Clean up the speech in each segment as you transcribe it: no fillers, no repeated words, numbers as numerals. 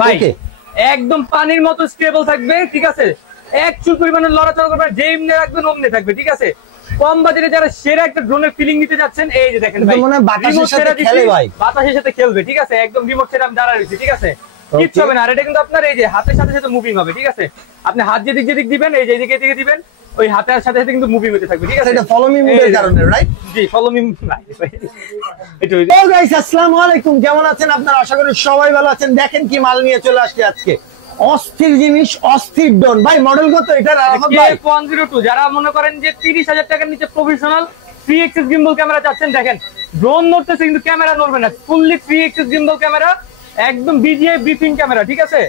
ভাই একদম পানির মতো স্টেবল থাকবে, ঠিক আছে। এক চুল পরিমাণে লড়াচড়া করবে, যেমনি রাখবেন অমনি থাকবে, ঠিক আছে। কম বাজেটে যারা সেরা একটা ড্রোনের ফিলিং নিতে যাচ্ছেন, এই যে দেখেন ভাই, বাতাসের সাথে খেলবে, ঠিক আছে। একদম রিমোট সেরা আমি দাঁড়া রয়েছি, ঠিক আছে, কিচ্ছু হবে না। আর এটা কিন্তু আপনার এই যে হাতের সাথে সাথে মুভিং হবে, ঠিক আছে। আপনি হাত যেদিক যেদিক দিবেন, এই যে এদিকে এদিকে দিবেন, ওই হাতের সাথে সাথে কিন্তু মুভিং হতে থাকবে, ঠিক আছে। এটা ফলো মি মোডের কারণে, রাইট? জি, ফলো মি। তো গাইস আসসালামু আলাইকুম, কেমন আছেন আপনারা? আশা করি সবাই ভালো আছেন। দেখেন কি মাল নিয়ে চলে আসছে আজকে, অস্থির জিনিস, অস্থির ড্রোন। ভাই মডেল কত এটা? K102। যারা মনে করেন যে 30,000 টাকার নিচে প্রফেশনাল 3 এক্সিস গিম্বল ক্যামেরা চাচ্ছেন, দেখেন ড্রোন নড়তেছে কিন্তু ক্যামেরা নড়বে না। ফুললি 3 এক্সিস গিম্বল ক্যামেরা, একদম DJI ব্রিফিং ক্যামেরা, ঠিক আছে।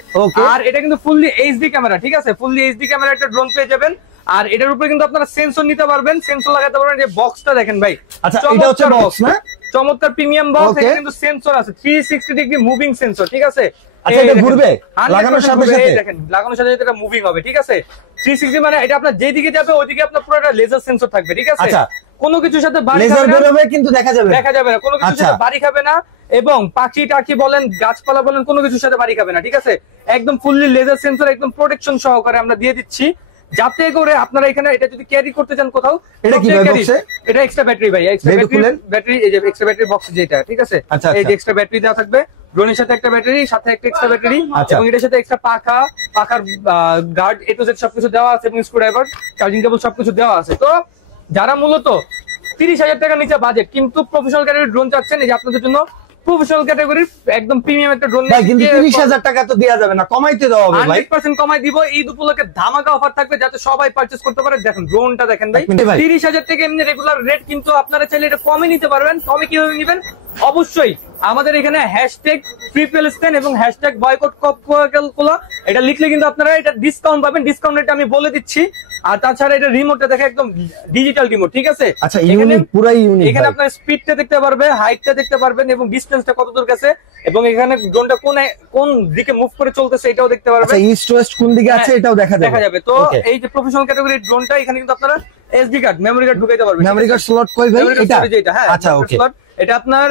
আর এটা কিন্তু ফুললি এইচডি ক্যামেরা, ঠিক আছে। ফুললি এইচডি ক্যামেরা একটা ড্রোন পেয়ে যাবেন। আর এটার উপরে কিন্তু আপনারা সেন্সর নিতে পারবেন, সেন্সর লাগাতে পারবেন। যে বক্সটা দেখেন ভাই, আচ্ছা এটা হচ্ছে বক্স না? চমৎকার প্রিমিয়াম বক্স। এখানে কিন্তু সেন্সর আছে, 360 ডিগ্রি মুভিং সেন্সর, ঠিক আছে। আচ্ছা এটা ঘুরবে লাগানোর সাথে সাথে, দেখেন লাগানোর সাথে সাথে এটা মুভিং হবে, ঠিক আছে। 360 মানে এটা আপনার যেদিকে যাবে ওইদিকে আপনার পুরো একটা লেজার সেন্সর থাকবে, ঠিক আছে। আচ্ছা কোনো কিছুর সাথে বাড়ি লেজার বের হবে কিন্তু দেখা যাবে না, কোনো কিছুর সাথে বাড়ি খাবে না। এবং পাখি টাকি বলেন, গাছপালা বলেন, কোনো কিছুর সাথে বাড়ি খাবে না, ঠিক আছে। একদম ফুললি লেজার সেন্সর, একদম প্রোটেকশন সহকারে আমরা দিয়ে দিচ্ছি, যাতে করে আপনারা এখানে এটা যদি ক্যারি করতে চান কোথাও। এটা কি বক্সে? এটা এক্সট্রা ব্যাটারি ভাই, এক্সট্রা ব্যাটারি, এই যে এক্সট্রা ব্যাটারি বক্স যেটা, ঠিক আছে। এই যে এক্সট্রা ব্যাটারি দেওয়া থাকবে ড্রোনের সাথে, একটা ব্যাটারি সাথে একটা এক্সট্রা ব্যাটারি, এবং এটার সাথে এক্সট্রা পাখার গার্ড এ টু জেড সবকিছু দেওয়া আছে, এবং স্ক্রুড্রাইভার, চার্জিং কেবল সবকিছু দেওয়া আছে। তো যারা মূলত 30,000 টাকার নিচে বাজেট কিন্তু প্রফেশনাল ক্যাটাগরির ড্রোন চাচ্ছেন, এই যে আপনাদের জন্য প্রফেশনাল ক্যাটাগরির একদম প্রিমিয়াম একটা ড্রোন। কিন্তু 30,000 টাকা তো দেওয়া যাবে না, কমাইতে দেওয়া হবে ভাই। 100% কমাই দিব। ঈদ উপলক্ষে ধামাকা অফার থাকবে, যাতে সবাই পারচেজ করতে পারে। দেখেন ড্রোনটা দেখেন ভাই, 30,000 টাকা এমনি রেগুলার রেট, কিন্তু আপনারা চাইলে এটা কমে নিতে পারবেন। কমে কিভাবে নেবেন? অবশ্যই আমাদের এখানে হ্যাশট্যাগ #PLSTEN এবং হ্যাশট্যাগ বয়কট কোলা এটা লিখলে কিন্তু আপনারা এটা ডিসকাউন্ট পাবেন। ডিসকাউন্ট রেট আমি বলে দিচ্ছি। আর তাছাড়া এটা রিমোটটা দেখে একদম ডিজিটাল রিমোট, ঠিক আছে। আচ্ছা ইউনিক, পুরাই ইউনিক। এখানে আপনার স্পিডটা দেখতে পারবে, হাইটটা দেখতে পারবেন, এবং ডিসটেন্সটা কত দূর গেছে, এবং এখানে ড্রোনটা কোন দিকে মুভ করে চলতেছে এটাও দেখতে পারবেন। আচ্ছা ইস্ট ওয়েস্ট কোন দিকে আছে এটাও দেখা যাবে। তো এই যে প্রফেশনাল ক্যাটাগরির ড্রোনটা, এখানে কিন্তু আপনারা এসডি কার্ড, মেমরি কার্ড ঢুকাইতে পারবেন। মেমরি কার্ড স্লট কই ভাই এটা? হ্যাঁ আচ্ছা ওকে। এটা আপনার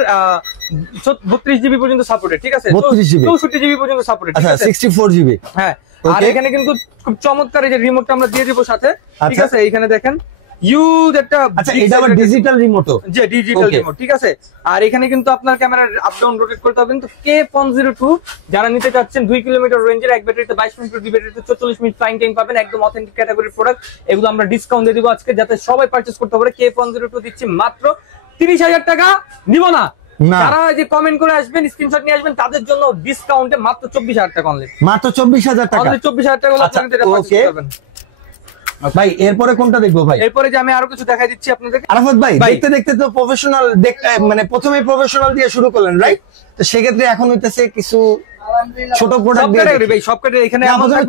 32 জিবি পর্যন্ত সাপোর্টেড, ঠিক আছে। 64 জিবি পর্যন্ত সাপোর্টেড, আচ্ছা 64 জিবি। হ্যাঁ। আর এখানে কিন্তু খুব চমৎকার এই যে রিমোটটা আমরা দিয়ে দিব সাথে, ঠিক আছে। এখানে দেখেন ইউজ একটা, আচ্ছা এটা আবার ডিজিটাল রিমোটও, যে ডিজিটাল রিমোট, ঠিক আছে। আর এখানে কিন্তু আপনার ক্যামেরা আপ ডাউন রোটেট করতে পারবেন। তো K102 যারা নিতে চাচ্ছেন 2 কিলোমিটার রেঞ্জের, এক ব্যাটারিতে 22 মিনিট, দুই ব্যাটারিতে 44 মিনিট ফ্লাইং টাইম পাবেন, একদম অথেন্টিক ক্যাটাগরির প্রোডাক্ট। এগুলো আমরা ডিসকাউন্ট দিয়ে দিব আজকে, যাতে সবাই পারচেজ করতে পারে। K102 দিচ্ছি মাত্র 30,000 টাকা, নিব না। যারা যে কমেন্ট করে আসবেন, স্ক্রিনশট নিয়ে আসবেন, তাদের জন্য ডিসকাউন্টে মাত্র 24,000 টাকা অনলি, মাত্র 24,000 টাকা, অনলি 24,000 টাকা হলে আপনারা এটা পারচেজ করবেন। ভাই এরপরে কোনটা দেখবো ভাই? এরপরে যে আমি আরো কিছু দেখাই দিচ্ছি আপনাদেরকে। আরাফাত ভাই দেখতে দেখতে তো প্রফেশনাল, মানে প্রথমে প্রফেশনাল দিয়ে শুরু করলেন, রাইট? তো সেক্ষেত্রে এখন হইতেছে কিছু ছোট প্রোডাক্ট দিয়ে ভাই, সব ক্যাটাগরি এখানে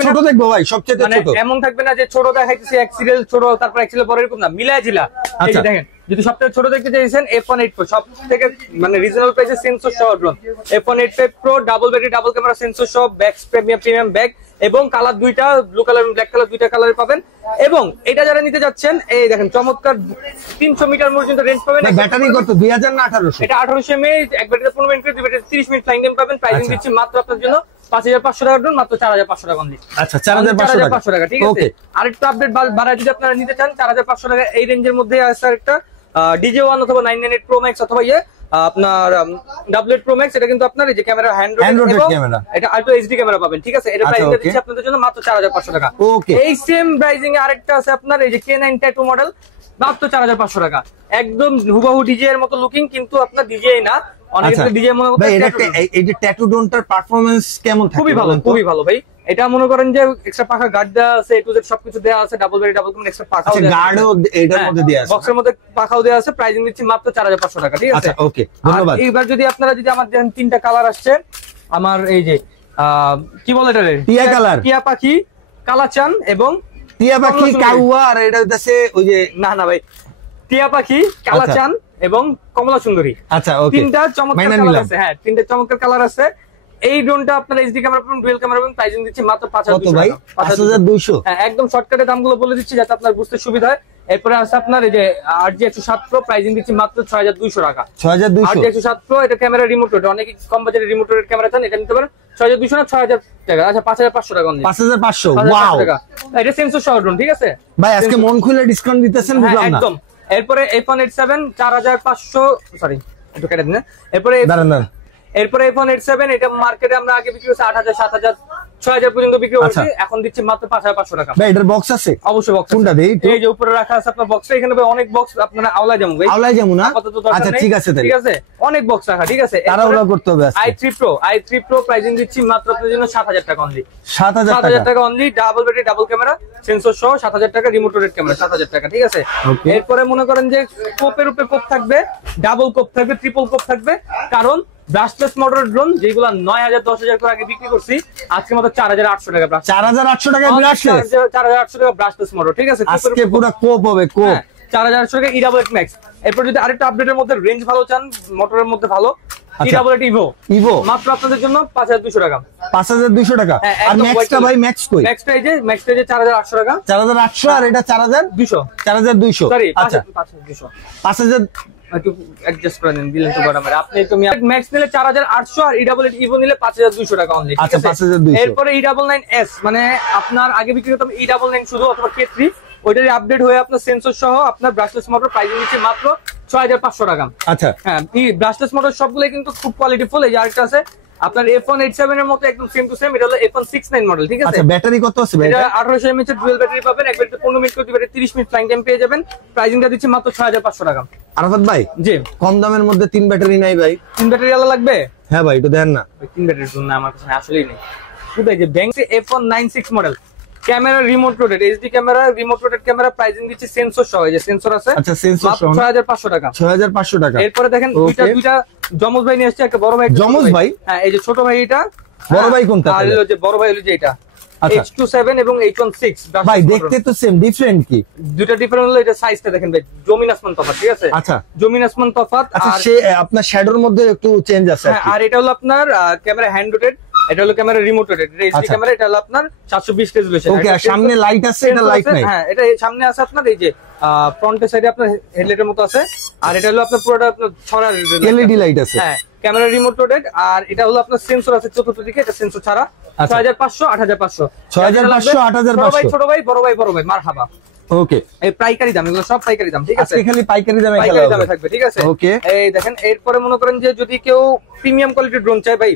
ছোট দেখবো ভাই, সবচেয়ে ছোট। এমন থাকবে না যে ছোট দেখাইতেছি এক সিরিয়াল ছোট, তারপর এক সিরিয়াল পরে, এরকম না, মিলাই জিলা। এই যে দেখেন, যদি সবচেয়ে ছোট দেখতে চাইছেন F1.8 Pro, সব থেকে মানে রিজনেবল প্রাইসে সেন্সর সহ drone F1.8 Pro, double battery, double camera, sensor সহ, ব্যাক প্রিমিয়াম ব্যাগ, এবং কালার দুইটা, ব্লু কালার এবং ব্ল্যাক কালার, দুইটা কালারে পাবেন। এবং এটা যারা নিতে যাচ্ছেন, এই দেখেন চমৎকার 300 মিটার পর্যন্ত রেঞ্জ পাবেন। ব্যাটারি কত? 2000 না 1800? এটা 1800 mAh, এক ব্যাটারিতে 15 মিনিট, দুই ব্যাটারিতে 30 মিনিট ফ্লাইং টাইম পাবেন। প্রাইসিং দিচ্ছি মাত্র আপনার জন্য 5,500 টাকা ড্রোন, মাত্র 4,500 টাকা অনলি। আচ্ছা 4,500 টাকা, ঠিক আছে। আরেকটু আপডেট বাড়ায় যদি আপনারা নিতে চান, 4,500 টাকা এই রেঞ্জের মধ্যে আছে একটা DJ1 অথবা 998 Pro Max, অথবা আপনার W8 Pro Max। এটা কিন্তু আপনার এই যে ক্যামেরা হ্যান্ড রোটেট ক্যামেরা, এটা আল্ট্রা এইচডি ক্যামেরা পাবেন, ঠিক আছে। এটা প্রাইসটা দিচ্ছি আপনাদের জন্য মাত্র 4,500 টাকা। এই সেম প্রাইসিং এ আরেকটা আছে আপনার এই যে K9 ট্যাটু মডেল, মাত্র 4,500 টাকা। একদম হুবহু DJI এর মতো লুকিং, কিন্তু আপনার DJI না, অনেকে DJI মনে করে। এই যে ট্যাটু ড্রোনটার পারফরম্যান্স কেমন থাকে? খুবই ভালো, খুবই ভালো ভাই। এটা মনে করেন যে এক্সট্রা পাখা গার্ড দেওয়া আছে, এ টু জেড সবকিছু দেওয়া আছে, double battery, double camera, extra পাখাও দেওয়া আছে, গার্ডও এটার মধ্যে দেওয়া আছে, বক্সের মধ্যে পাখাও দেওয়া আছে। প্রাইসিং দিচ্ছি মাত্র 4,500 টাকা, ঠিক আছে। আচ্ছা ওকে, ধন্যবাদ। এইবার যদি আপনারা যদি আমার দেখেন, তিনটা কালার আসছে আমার, এই যে কি বলে এটা, টিয়া কালার, টিয়া পাখি, কালাচান এবং টিয়া পাখি কাউয়া, আর এটা হচ্ছে ওই যে, না ভাই, টিয়া পাখি, কালাচান এবং কমলা সুন্দরী। আচ্ছা ওকে, তিনটা চমৎকার কালার আছে। হ্যাঁ, তিনটা চমৎকার কালার আছে। এই ড্রোনটা আপনার এইচডি ক্যামেরা পাবেন, ডুয়াল ক্যামেরা পাবেন। প্রাইসিং দিচ্ছি মাত্র 5,200 টাকা। 5,200? হ্যাঁ, একদম শর্টকাটে দামগুলো বলে দিচ্ছি যাতে আপনার বুঝতে সুবিধা হয়। এরপরে আছে আপনার এই যে RG 107 Pro, প্রাইসিং দিচ্ছি মাত্র 6200 টাকা। 6200 RG 107 Pro, এটা ক্যামেরা রিমোট রোটেট, অনেকে কম বাজেটের রিমোট রোটেট ক্যামেরা চান, এটা নিতে পারেন 6200 না 6000 টাকা। আচ্ছা 5500 টাকা অনলি। 5500 ওয়াও। এটা সেন্সর সহ ড্রোন, ঠিক আছে ভাই আজকে মন খুলে ডিসকাউন্ট দিতেছেন, বুঝলাম না একদম। এরপরে iPhone 87 4500, সরি একটু কেটে দিন। এরপরে iPhone 87, এটা মার্কেটে আমরা আগে বিক্রি করছি 8000 7000 6000 পর্যন্ত বিক্রি করছি, এখন দিচ্ছি মাত্র 5500 টাকা। ভাই এটার বক্স আছে? অবশ্যই বক্স। কোনটা দেই? এই যে উপরে রাখা আছে আপনার বক্স, এখানে ভাই অনেক বক্স, আপনারা আওলাই যামু ভাই, আওলাই যামু না? আচ্ছা ঠিক আছে, ঠিক আছে, অনেক বক্স রাখা, ঠিক আছে। তাড়াহুড়া করতে হবে আজকে। i3 Pro প্রাইসিং দিচ্ছি মাত্র আপনাদের জন্য 7000 টাকা অনলি। 7000 টাকা only, double battery double camera sensor সহ 7000 টাকা, রিমোট রোটেট ক্যামেরা 7000 টাকা, ঠিক আছে। এরপরে মনে করেন যে কোপের উপরে কোপ থাকবে, ডাবল কোপ থাকবে, ট্রিপল কোপ থাকবে, কারণ ব্রাশলেস মোটর ড্রোন যেগুলো 9000 10000 করে আগে বিক্রি করছি, আজকে মাত্র 4800 টাকা। 4800 টাকা ব্রাশলেস, 4800 টাকা ব্রাশলেস মোটর, ঠিক আছে। আজকে পুরো কোপ হবে, কোপ 4800 টাকা E88 Max। এরপর যদি আরেকটা আপডেটের মধ্যে রেঞ্জ ভালো চান, মোটরের মধ্যে ভালো, E88 Evo মাত্র আপনাদের জন্য 5200 টাকা। 5200 টাকা। আর ম্যাক্সটা ভাই, ম্যাক্স কই? ম্যাক্সটা এই যে 4800 টাকা। 4800 আর এটা 4200। 4200, সরি আচ্ছা 5200। 5000 একটু অ্যাডজাস্ট করে নেন, দিলেন তো গরমে। আপনি একটু ম্যাক্স নিলে 4800 আর E88 Evo নিলে 5200 টাকা অনলি, আচ্ছা 5200। এরপরে E99S, মানে আপনার আগে বিক্রি করতাম E99 শুধু অথবা K3, ওইটারই আপডেট হয়ে আপনার সেন্সর সহ আপনার ব্রাশলেস মোটর, প্রাইসিং নিচ্ছে মাত্র 6500 টাকা। আচ্ছা হ্যাঁ, এই ব্রাশলেস মোটর সবগুলো কিন্তু খুব কোয়ালিটিফুল। এই যে আরেকটা আছে আপনার iPhone 87 এর মতো একদম সেম টু সেম, এটা হলো iPhone 69 মডেল, ঠিক আছে। আচ্ছা ব্যাটারি কত আছে ভাই? এটা 1800 mAh এর ডুয়াল ব্যাটারি পাবেন, এক ব্যাটারি 15 মিনিট করে দিবে, 30 মিনিট ফ্লাইং টাইম পেয়ে যাবেন। প্রাইসিংটা দিচ্ছি মাত্র 6500 টাকা। আরাফাত ভাই, জি কম দামের মধ্যে 3 ব্যাটারি নাই ভাই? 3 ব্যাটারি আলা লাগবে? হ্যাঁ ভাই, একটু দেন না। 3 ব্যাটারির জন্য আমার কাছে আসলেই নেই। কোথায় যে bank iPhone 96 model, camera remote rotate, HD camera, remote rotate camera, pricing দিচ্ছি সেন্সর সহ, এই যে সেন্সর আছে। আচ্ছা সেন্সর সহ 6500 টাকা। 6500 টাকা। এরপরে দেখেন দুইটা জমজ ভাই নিয়ে আসছে, একটা বড় ভাই, জমজ ভাই? হ্যাঁ, এই যে ছোট ভাই এটা, বড় ভাই কোনটা? আর হলো যে বড় ভাই হলো যে এটা H27 এবং H16। ভাই দেখতে তো সেম, ডিফারেন্ট কি? দুটো ডিফারেন্ট হলো, এটা সাইজটা দেখেন ভাই, জমিন আসমান তফাৎ, ঠিক আছে। আচ্ছা জমিন আসমান তফাৎ। আচ্ছা, সে আপনার শ্যাডোর মধ্যে একটু চেঞ্জ আছে। আর এটা হলো আপনার ক্যামেরা হ্যান্ড রোটেট, এটা হলো ক্যামেরা রিমোট রোটেট, এটা এইচডি ক্যামেরা, এটা হলো আপনার 720 রেজোলিউশন। ওকে, আর সামনে লাইট আছে, এটা লাইট নাই? হ্যাঁ, এটা সামনে আছে আপনার এই যে ফ্রন্টের সাইডে আপনার হেডলাইটের মতো আছে, আর এটা হলো আপনার পুরোটা আপনার ছড়া এলইডি লাইট আছে। হ্যাঁ, ক্যামেরা রিমোট রোটেট, আর এটা হলো আপনার সেন্সর আছে চতুর্থ দিকে, এটা সেন্সর ছাড়া। 6500 8500। 6500 8500। ছোট ভাই বড় ভাই মারহাবা। ওকে, এই পাইকারি দাম, এগুলো সব পাইকারি দাম, ঠিক আছে। আজকে খালি পাইকারি দামে থাকবে, ঠিক আছে। ওকে, এই দেখেন, এরপরে মনে করেন যে যদি কেউ প্রিমিয়াম কোয়ালিটির ড্রোন চায়, ভাই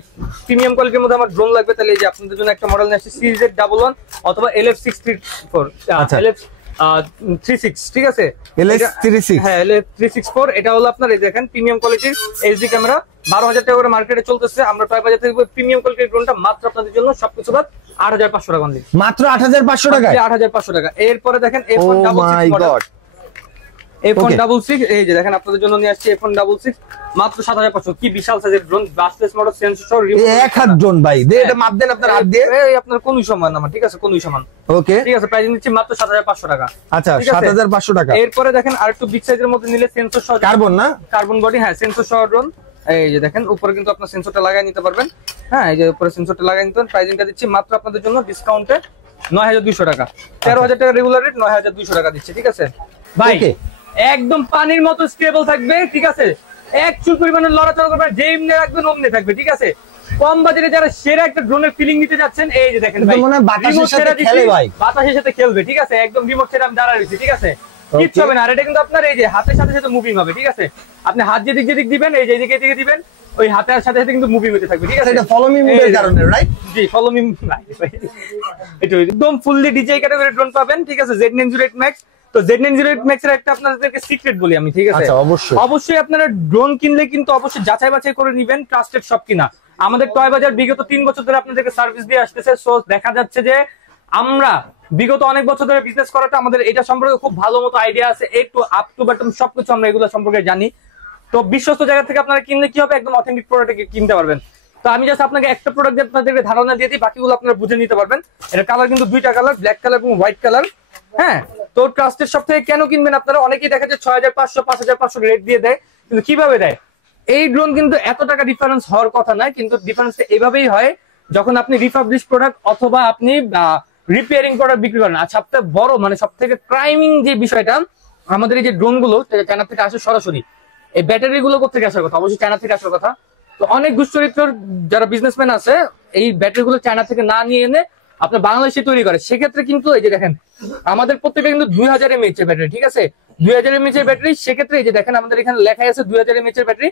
প্রিমিয়াম কোয়ালিটির মধ্যে আমার ড্রোন লাগবে, তাহলে এই যে আপনাদের জন্য একটা মডেল নিয়ে আসছে CZ11 অথবা LF634, LF36, ঠিক আছে। LF36, হ্যাঁ LF364, এটা হলো আপনার এই দেখেন প্রিমিয়াম কোয়ালিটির এইচডি ক্যামেরা, 12000 টাকা করে মার্কেটে চলতেছে। আমরা টয় বাজার থেকে প্রিমিয়াম কোয়ালিটির ড্রোনটা মাত্র আপনাদের জন্য সবকিছু বাদ 8500 টাকা অনলি, মাত্র 8500 টাকা। 8500 টাকা। এরপরে দেখেন iPhone 66 মডেল, iPhone 66, এই যে দেখেন আপনাদের জন্য নিয়ে আসছি iPhone 66 মাত্র 7500। কি বিশাল সাইজের ড্রোন, ব্রাশলেস মোটর, সেন্সর সহ, এক হাত ড্রোন ভাই, দে এটা মাপ দেন আপনার হাত দিয়ে, এই আপনার কোন সমান আমার, ঠিক আছে, কোন সমান। ওকে, ঠিক আছে, প্রাইস নিচ্ছি মাত্র 7500 টাকা। আচ্ছা 7500 টাকা। এরপরে দেখেন আরেকটু বিগ সাইজের মধ্যে নিলে সেন্সর সহ, কার্বন না, কার্বন বডি, হ্যাঁ সেন্সর সহ ড্রোন। এই যে দেখেন উপরে কিন্তু আপনার সেন্সরটা লাগিয়ে নিতে পারবেন, হ্যাঁ এই যে উপরে সেন্সরটা লাগিয়ে নিতে পারবেন। প্রাইসিংটা দিচ্ছি মাত্র আপনাদের জন্য ডিসকাউন্টে 9200 টাকা। 13000 টাকা রেগুলার রেট, 9200 টাকা দিচ্ছে, ঠিক আছে ভাই। একদম পানির মতো স্টেবল থাকবে, ঠিক আছে, এক চুল পরিমাণে লড়াচড়া করবে, যেমনি রাখবেন অমনি থাকবে, ঠিক আছে। কম বাজেটে যারা সেরা একটা ড্রোনের ফিলিং নিতে যাচ্ছেন, এই যে দেখেন ভাই, বাতাসের সাথে খেলে ভাই, বাতাসের সাথে খেলবে, ঠিক আছে, একদম রিমোট ছেড়ে আমি দাঁড়ায় রয়েছি, ঠিক আছে, কিচ্ছু হবে না। আর এটা কিন্তু আপনার এই যে হাতের সাথে সাথে মুভিং হবে, ঠিক আছে। আপনি হাত যেদিক যেদিক দিবেন, এই যে এদিকে এদিকে দিবেন, ওই হাতের সাথে সাথে কিন্তু মুভিং হতে থাকবে, ঠিক আছে। এটা ফলো মি মুডের কারণে, রাইট? জি, ফলো মি, এটা একদম ফুললি ডিজাই ক্যাটাগরি ড্রোন পাবেন, ঠিক আছে। Z908 Max, তো Z908 Max এর একটা আপনাদেরকে সিক্রেট বলি আমি, ঠিক আছে। আচ্ছা, অবশ্যই অবশ্যই আপনারা ড্রোন কিনলে কিন্তু অবশ্যই যাচাই বাছাই করে নেবেন, ট্রাস্টেড সব কিনা। আমাদের টয় বাজার বিগত 3 বছর ধরে আপনাদেরকে সার্ভিস দিয়ে আসতেছে, সো দেখা যাচ্ছে যে আমরা বিগত অনেক বছর ধরে বিজনেস করাটা আমাদের এটা সম্পর্কে খুব ভালো মতো আইডিয়া আছে, একটু আপ টু বাটন সবকিছু আমরা এগুলো সম্পর্কে জানি। তো বিশ্বস্ত জায়গা থেকে আপনারা কিনলে কি হবে, একদম অথেন্টিক প্রোডাক্ট কিনতে পারবেন। তো আমি জাস্ট আপনাকে একটা প্রোডাক্ট দিয়ে আপনাদেরকে ধারণা দিয়ে দিই, বাকিগুলো আপনারা বুঝে নিতে পারবেন। এটা কালার কিন্তু দুইটা কালার, ব্ল্যাক কালার এবং হোয়াইট কালার, হ্যাঁ। তো ট্রাস্টেড সব থেকে কেন কিনবেন আপনারা, অনেকেই দেখা যায় 6500 5500 রেট দিয়ে দেয়, কিন্তু কিভাবে দেয়? এই ড্রোন কিন্তু এত টাকা ডিফারেন্স হওয়ার কথা নয়, কিন্তু ডিফারেন্সটা এইভাবেই হয় যখন আপনি রিফাবলিশ প্রোডাক্ট অথবা আপনি রিপেয়ারিং প্রোডাক্ট বিক্রি করেন। আর সবথেকে বড় মানে সব থেকে ক্রাইমিং যে বিষয়টা, আমাদের এই যে ড্রোন গুলো চায়না থেকে আসে সরাসরি, এই ব্যাটারি গুলো কোথা থেকে আসার কথা? অবশ্যই চায়না থেকে আসার কথা। তো অনেক দুশ্চরিত্র যারা বিজনেসম্যান আছে এই ব্যাটারি গুলো চায়না থেকে না নিয়ে এনে আপনার বাংলাদেশে তৈরি করে। সেক্ষেত্রে কিন্তু এই যে দেখেন আমাদের প্রত্যেকটা কিন্তু 2000 mAh এর ব্যাটারি, ঠিক আছে, 2000 mAh এর ব্যাটারি। সেক্ষেত্রে এই যে দেখেন আমাদের এখানে লেখা আছে 2000 mAh এর ব্যাটারি।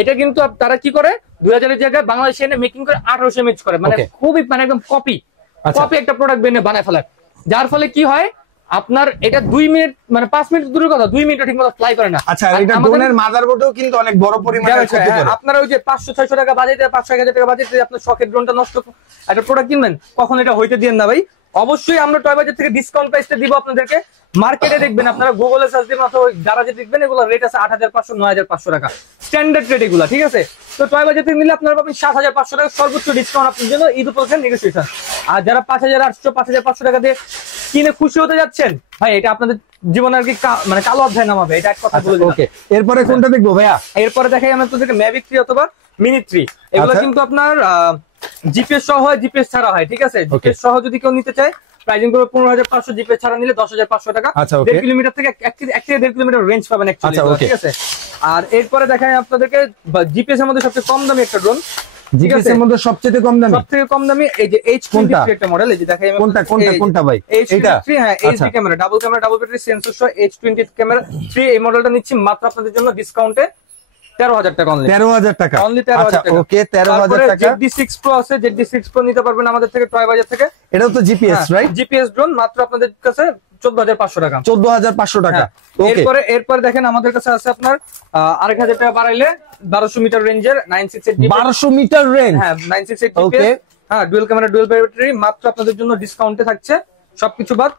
এটা কিন্তু তারা কি করে 2000 এর জায়গায় বাংলাদেশে এনে মেকিং করে 1800 mAh করে, মানে খুবই মানে একদম কপি একটা প্রোডাক্ট বানায় ফেলার। যার ফলে কি হয় আপনার এটা 2 মিনিট মানে 5 মিনিট দূরের কথা 2 মিনিট ঠিকমতো ফ্লাই করে না। আচ্ছা, এটা ড্রোনের মাদারবোর্ডেও কিন্তু অনেক বড় পরিমাণে ক্ষতি করে। আপনারা ওই যে 500-600 টাকা বাজেটে 500-1000 টাকা বাজেটে আপনার শখের ড্রোনটা নষ্ট একটা প্রোডাক্ট কিনবেন, কখন এটা হইতে দিয়েন না ভাই। অবশ্যই আমরা টয় বাজার থেকে ডিসকাউন্ট প্রাইসটা দিব আপনাদেরকে। মার্কেটে দেখবেন আপনারা গুগলে সার্চ দিবেন অথবা গ্যারাজে দেখবেন এগুলো রেট আছে 8500-9500 টাকা স্ট্যান্ডার্ড রেট এগুলো, ঠিক আছে। তো টয় বাজার থেকে নিলে আপনারা পাবেন 7500 টাকা সর্বোচ্চ ডিসকাউন্ট আপনার জন্য ঈদ উপলক্ষে নেগোসিয়েশন। আর যারা 5800-5500 টাকা দিয়ে কিনে খুশি হতে যাচ্ছেন ভাই, এটা আপনাদের জীবনে আর কি মানে কালো অধ্যায় নামাবে, এটা এক কথা বলে দিলাম। ওকে, এরপরে কোনটা দেখবো ভাইয়া? এরপরে দেখাই আমি আপনাদেরকে ম্যাভিক 3 অথবা মিনি 3। এগুলো কিন্তু আপনার জিপিএস সহ হয়, জিপিএস ছাড়া হয়, ঠিক আছে। জিপিএস সহ যদি কেউ নিতে চায় প্রাইজিং করবে 15500, জিপিএস ছাড়া নিলে 10500 টাকা। 1.5 কিলোমিটার থেকে 1.5 কিলোমিটার রেঞ্জ পাবেন অ্যাকচুয়ালি, ঠিক আছে। আর এরপরে দেখাই আপনাদেরকে জিপিএস এর মধ্যে সবচেয়ে কম দামি একটা ড্রোন, জিপিএস এর মধ্যে সবচেয়ে কম দামি, সবথেকে কম দামি এই যে H23 একটা মডেল। এই যে দেখাই আমি কোনটা ভাই? এটা হ্যাঁ, HD camera, double battery sensor সহ H20 ক্যামেরা 3। এই মডেলটা নিচ্ছি মাত্র আপনাদের জন্য ডিসকাউন্টে 13000 টাকা অনলি। 13000 টাকা অনলি 13000 টাকা। ওকে, 13000 টাকা। ZD6 Pro আছে, ZD6 Pro নিতে পারবেন আমাদের থেকে টয় বাজার থেকে। এটাও তো জিপিএস, রাইট? জিপিএস ড্রোন মাত্র আপনাদের কাছে 14500 টাকা। 14500 টাকা। ওকে, এরপরে দেখেন আমাদের কাছে আছে আপনার 1000 টাকা বাড়াইলে 1200 মিটার রেঞ্জের 968 জিপিএস। 1200 মিটার রেঞ্জ, হ্যাঁ 968 জিপিএস। হ্যাঁ, ডুয়াল ক্যামেরা ডুয়াল ব্যাটারি মাত্র আপনাদের জন্য ডিসকাউন্টে থাকছে সবকিছু বাদ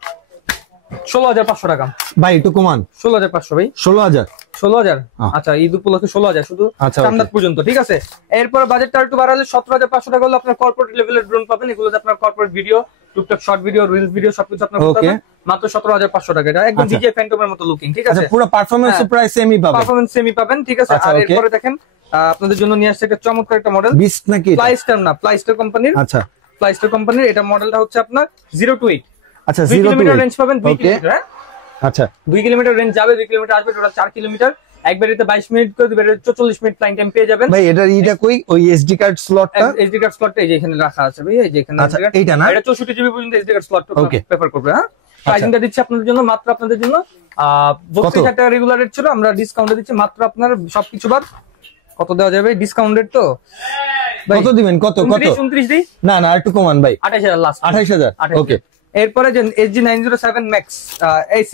16500 টাকা। ভাই একটু কমান। 16500 ভাই। 16000। আচ্ছা, ঈদ উপলক্ষে 16000 শুধু স্ট্যান্ডার্ড পর্যন্ত, ঠিক আছে। এরপর বাজেটটা একটু বাড়ালে 17500 টাকা হলে আপনার কর্পোরেট লেভেলের ড্রোন পাবেন। এগুলোতে আপনার কর্পোরেট ভিডিও, টুকটাক শর্ট ভিডিও, রিলস ভিডিও সবকিছু আপনার পাবেন মাত্র 17500 টাকা। এটা একদম ডিজে ফ্যান্টমের মতো লুকিং, ঠিক আছে। পুরো পারফরম্যান্স প্রাইস সেমই পাবেন, পারফরম্যান্স সেমই পাবেন, ঠিক আছে। আর এরপরে দেখেন আপনাদের জন্য নিয়ে আসছে একটা চমৎকার একটা মডেল, 20 নাকি? প্লাইস্টার না, প্লাইস্টার কোম্পানির। আচ্ছা, প্লাইস্টার কোম্পানির এটা মডেলটা হচ্ছে আপনার 0 to 8। আচ্ছা, 0 কিলোমিটার রেঞ্জ পাবেন 2 কিলোমিটার। আচ্ছা, 2 কিলোমিটার রেঞ্জ যাবে, 2 কিলোমিটার আসবে, টোটাল 4 কিলোমিটার। এক ব্যাটারিতে 22 মিনিট করে দিবে, 44 মিনিট ফ্লাইং টাইম পেয়ে যাবেন। ভাই এটা কই ওই এসডি কার্ড স্লটটা? এসডি কার্ড স্লটটা এই যে এখানে রাখা আছে ভাই, এই যে এখানে। আচ্ছা, এইটা না? এটা 64 জিবি পর্যন্ত এসডি কার্ড স্লট প্রেফার করবে। হ্যাঁ, প্রাইসিংটা দিচ্ছি আপনাদের জন্য মাত্র আপনাদের জন্য 32000 টাকা রেগুলার রেট ছিল, আমরা ডিসকাউন্টে দিচ্ছি মাত্র আপনার সবকিছু বাদ কত দেওয়া যাবে ডিসকাউন্ট রেট? তো কত দিবেন? কত 29 দিই না একটু কমান ভাই। 28000 লাস্ট। 28000। ওকে, এরপরে যে SG907 Max AC,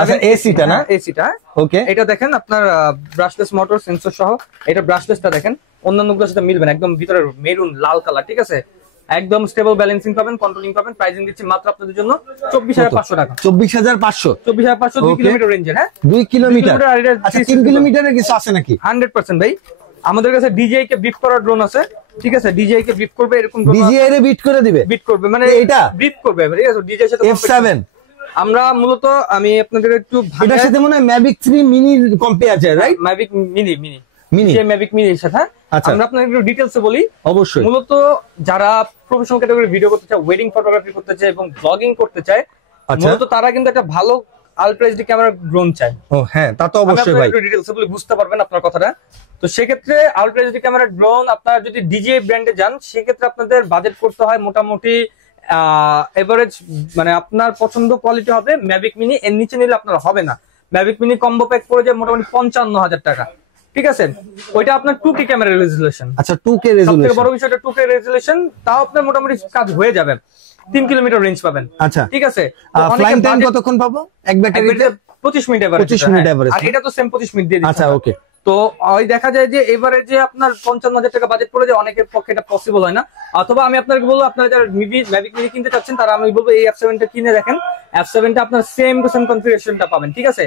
আচ্ছা এসিটা না? এসিটা। ওকে, এটা দেখেন আপনার ব্রাশলেস মোটর সেন্সর সহ। এটা ব্রাশলেসটা দেখেন অন্যান্য গুলোর সাথে মিলবে না, একদম ভিতরে মেরুন লাল কালার, ঠিক আছে। একদম স্টেবল ব্যালেন্সিং পাবেন, কন্ট্রোলিং পাবেন। প্রাইসিং দিচ্ছি মাত্র আপনাদের জন্য 24500 টাকা। 24500। 24500 2 কিলোমিটার রেঞ্জের। হ্যাঁ, 2 কিলোমিটার। আচ্ছা, 3 কিলোমিটারের কিছু আছে নাকি? 100% ভাই। আমাদের কাছে DJI কে বিট করার ড্রোন আছে, ঠিক আছে। DJI কে বিট করবে এরকম ড্রোন, DJI এর বিট করে দিবে, বিট করবে মানে এটা বিট করবে, ঠিক আছে। DJI এর সাথে F7 আমরা মূলত আমি আপনাদের একটু এটার সাথে মনে হয় Mavic 3 মিনি কম্পেয়ার আছে, রাইট? Mavic মিনি যে Mavic মিনির সাথে। আমরা আপনাদের একটু ডিটেইলসে বলি। অবশ্যই। মূলত যারা প্রফেশনাল ক্যাটাগরি ভিডিও করতে চায়, ওয়েডিং ফটোগ্রাফি করতে চায় এবং ব্লগিং করতে চায়, মূলত তারা কিন্তু একটা ভালো আলট্রা এইচডি ক্যামেরা ড্রোন চায়। ও হ্যাঁ, তা তো অবশ্যই ভাই। একটু ডিটেইলসে বলি, বুঝতে পারবেন আপনার কথাটা। তো সেক্ষেত্রে আলট্রা এইচডি ক্যামেরা ড্রোন আপনারা যদি DJI ব্র্যান্ডে যান, সেক্ষেত্রে আপনাদের বাজেট করতে হয় মোটামুটি এভারেজ, মানে আপনার পছন্দ কোয়ালিটি হবে Mavic মিনি, এর নিচে নিলে আপনার হবে না। Mavic মিনি কম্বো প্যাক পড়ে যায় মোটামুটি 55000 টাকা, ঠিক আছে। ওইটা আপনার 2K ক্যামেরা রেজুলেশন। আচ্ছা, 2K রেজুলেশন। সবথেকে বড় বিষয়টা 2K রেজুলেশন, তাও আপনার মোটামুটি কাজ হয়ে যাবে। 3 কিলোমিটার রেঞ্জ পাবেন। আচ্ছা, ঠিক আছে। ফ্লাইং টাইম কতক্ষণ পাবো এক ব্যাটারিতে? 25 মিনিট এভারেজ। 25 minute average. আর এটা তো সেম 25 মিনিট দিয়ে দিচ্ছি। আচ্ছা, ওকে। তো ওই দেখা যায় যে এভারেজে আপনার 55000 টাকা বাজেট পড়ে যায়, অনেকের পক্ষে এটা পসিবল হয় না। অথবা আমি আপনাকে বলবো, আপনারা যারা Mavic মিনি কিনতে চাচ্ছেন তারা আমি বলবো এই F7 টা কিনে দেখেন। F7 টা আপনার সেম টু সেম কনফিগারেশনটা পাবেন, ঠিক আছে।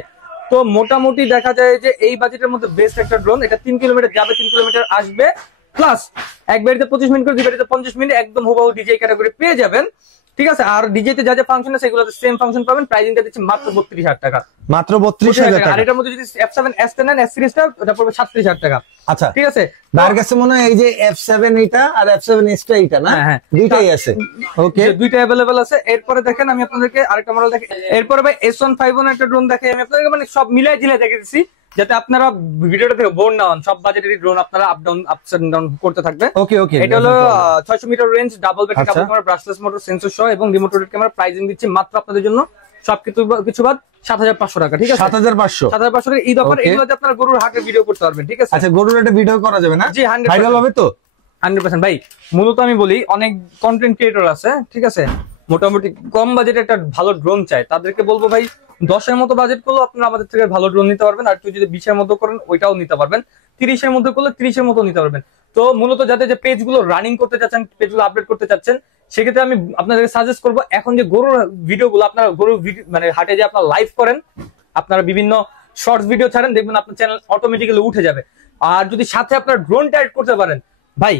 তো মোটামুটি দেখা যায় যে এই বাজেটের মধ্যে বেস্ট একটা ড্রোন। এটা 3 কিলোমিটার যাবে, 3 কিলোমিটার আসবে, প্লাস এক বাড়িতে 25 মিনিট করে, দুই বাড়িতে 50 মিনিট, একদম হুবহু DJI ক্যাটাগরি পেয়ে যাবেন। ঠিক আছে। আর ডিজেতে যা যা ফাংশন আছে সেগুলোতে সেম ফাংশন পাবেন। প্রাইসিংটা দিচ্ছি মাত্র 32,000 টাকা। মাত্র 32,000 টাকা। আর এটার মধ্যে যদি F7 S10 নেন S সিরিজটা ওটা পড়বে 37,000 টাকা। আচ্ছা ঠিক আছে। তার কাছে মনে হয় এই যে F7 এটা আর F7 S টা এটা না, দুইটাই আছে। ওকে, দুইটা अवेलेबल আছে। এরপরে দেখেন আমি আপনাদেরকে আরেকটা মডেল দেখাই। এরপরে ভাই S151 একটা ড্রোন দেখাই আমি আপনাদেরকে, মানে সব মিলাই ঝিলাই দেখে দিচ্ছি যাতে আপনারা ভিডিওটা থেকে বোর না হন। সব বাজেটের ড্রোন আপনারা up down ups and down করতে থাকবে। ওকে ওকে, এটা হলো 600 metre range, double battery, double camera, brushless motor, sensor সহ এবং রিমোট রোটেট ক্যামেরা। প্রাইসিং দিচ্ছি মাত্র আপনাদের জন্য সবকিছু বাদ 7,500 টাকা। ঠিক আছে, 7,500 টাকা ঈদ অফার। এগুলোতে আপনারা গরুর হাটের ভিডিও করতে পারবেন। ঠিক আছে। আচ্ছা, গরুর একটা ভিডিও করা যাবে না? জি, 100% ভাইরাল হবে তো 100%। ভাই মূলত আমি বলি অনেক কন্টেন্ট ক্রিয়েটর আছে, ঠিক আছে, মোটামুটি কম বাজেটে একটা ভালো ড্রোন চাই, তাদেরকে বলবো ভাই 10-এর মতো বাজেট করলে আপনারা আমাদের থেকে ভালো ড্রোন নিতে পারবেন। আর যদি 20-এর মতো করেন ওইটাও নিতে পারবেন। 30-এর মধ্যে করলে 30-এর মতো নিতে পারবেন। তো মূলত যাদের যে পেজ গুলো রানিং করতে চাচ্ছেন, পেজ গুলো আপডেট করতে চাচ্ছেন, সেক্ষেত্রে আমি আপনাদেরকে সাজেস্ট করবো এখন যে গরুর ভিডিও গুলো আপনারা গরুর মানে হাটে যে আপনারা লাইভ করেন, আপনারা বিভিন্ন শর্টস ভিডিও ছাড়েন, দেখবেন আপনার চ্যানেল অটোমেটিক্যালি উঠে যাবে। আর যদি সাথে আপনার ড্রোনটা অ্যাড করতে পারেন ভাই,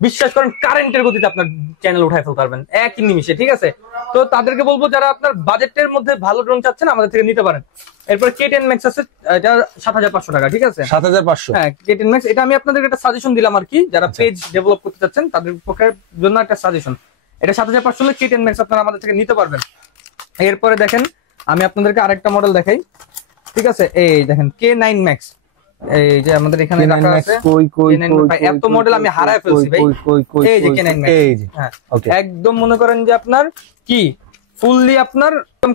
বিশ্বাস করেন কারেন্টের গতিতে আপনার চ্যানেল উঠায় ফেলতে পারবেন একই নিমিষে। ঠিক আছে। তো তাদেরকে বলবো যারা আপনার বাজেটের মধ্যে ভালো ড্রোন চাচ্ছেন আমাদের থেকে নিতে পারেন। এরপর K10 Max আছে, এটা 7,500 টাকা। ঠিক আছে, 7,500। হ্যাঁ, K10 Max এটা আমি আপনাদেরকে একটা সাজেশন দিলাম আর কি, যারা পেজ ডেভেলপ করতে চাচ্ছেন তাদের পক্ষের জন্য একটা সাজেশন। এটা 7,500 K10 Max আপনারা আমাদের থেকে নিতে পারবেন। এরপরে দেখেন আমি আপনাদেরকে আরেকটা মডেল দেখাই। ঠিক আছে, এই দেখেন K9 Max, এই যে আমাদের এখানে রাখা আছে। এত মডেল আমি হারায় ফেলছি ভাই। এই যে K9 Max, হ্যাঁ একদম মনে করেন যে আপনার কি ফুললি আপনার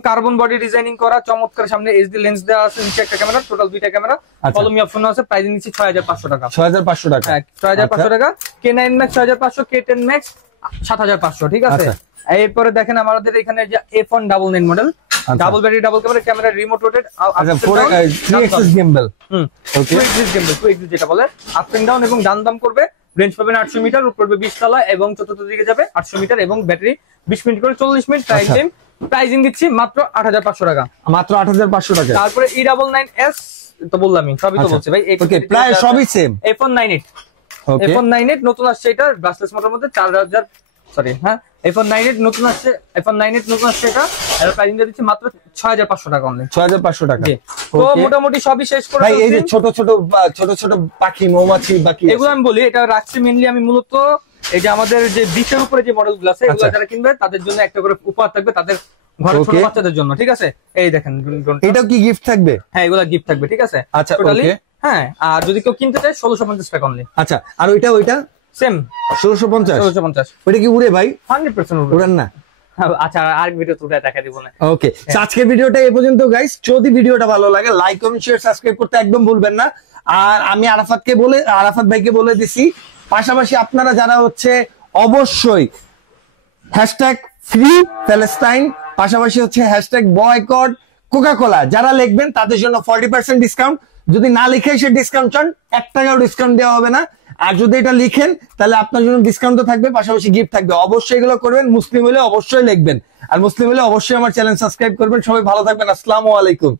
কার্বন বডি ডিজাইনিং করা, চমৎকার, সামনে এইচডি লেন্স দেওয়া আছে, নিচে একটা ক্যামেরা, টোটাল 2টা ক্যামেরা, কলমি অপশন আছে। প্রাইস নিচ্ছি 6,500 টাকা। 6,500 টাকা, হ্যাঁ 6,500 টাকা। K9 Max 6,500, K10 Max 7,500। ঠিক আছে। এরপরে দেখেন আমাদের এখানে যে F1 99 model, double battery, double camera, remote rotate, আচ্ছা 3 গিম্বল, ওকে 2 এক্সিস যেটা বলে, আপ এন্ড ডাউন এবং ডান দাম করবে। রেঞ্জ পাবেন 800 মিটার, উপর পড়বে 20 তলা এবং চতুর্থ দিকে যাবে 800 মিটার এবং ব্যাটারি 20 মিনিট করে 40 মিনিট টাইম টাইম। প্রাইসিং দিচ্ছি মাত্র 8,500 টাকা। মাত্র 8,500 টাকা। তারপরে E99S তো বললামই, সবই তো বলছি ভাই, ওকে প্রায় সবই সেম। F198, ওকে F198 নতুন আসছে, এটা ব্রাশলেস মোটর মধ্যে 4,000, সরি হ্যাঁ F198 নতুন আসছে, F198 নতুন আসছে, এটা এর প্রাইসিং দিচ্ছি মাত্র 6,500 টাকা অনলি। 6,500 টাকা। তো মোটামুটি সবই শেষ করে ভাই। এই যে ছোট ছোট পাখি, মৌমাছি, বাকি এগুলো আমি বলি, এটা রাখছি মেইনলি আমি মূলত এই যে আমাদের যে বিচের উপরে যে মডেলগুলো আছে এগুলো যারা কিনবে তাদের জন্য একটা করে উপহার থাকবে, তাদের ঘরে ছোট বাচ্চাদের জন্য। ঠিক আছে, এই দেখেন এটাও কি গিফট থাকবে? হ্যাঁ এগুলো গিফট থাকবে। ঠিক আছে, আচ্ছা টোটালি হ্যাঁ। আর যদি কেউ কিনতে চায় 1,650 টাকা অনলি। আচ্ছা, আর ওইটা সেম 1,650। ওইটা কি উড়ে ভাই? 100% উড়ান না? আচ্ছা, আর ভিডিও তো দেখা দিব না। ওকে, আজকের ভিডিওটা এই পর্যন্ত গাইস। যদি ভিডিওটা ভালো লাগে লাইক, কমেন্ট, শেয়ার, সাবস্ক্রাইব করতে একদম ভুলবেন না। আর আমি আরাফাত ভাইকে বলে দিছি, পাশাপাশি আপনারা যারা হচ্ছে অবশ্যই #ফ্রি প্যালেস্টাইন, পাশাপাশি হচ্ছে #বয়কট কোকা-কোলা যারা লিখবেন তাদের জন্য 40% ডিসকাউন্ট। যদি না লিখে সে ডিসকাউন্ট চান 1 টাকাও ডিসকাউন্ট দেওয়া হবে না। আর যদি এটা লিখেন তাহলে আপনার জন্য ডিসকাউন্ট তো থাকবে, পাশাপাশি গিফট থাকবে। অবশ্যই এগুলো করবেন। মুসলিম হলে অবশ্যই লিখবেন, আর মুসলিম হলে অবশ্যই আমার চ্যানেল সাবস্ক্রাইব করবেন। সবাই ভালো থাকবেন। আসসালামু আলাইকুম।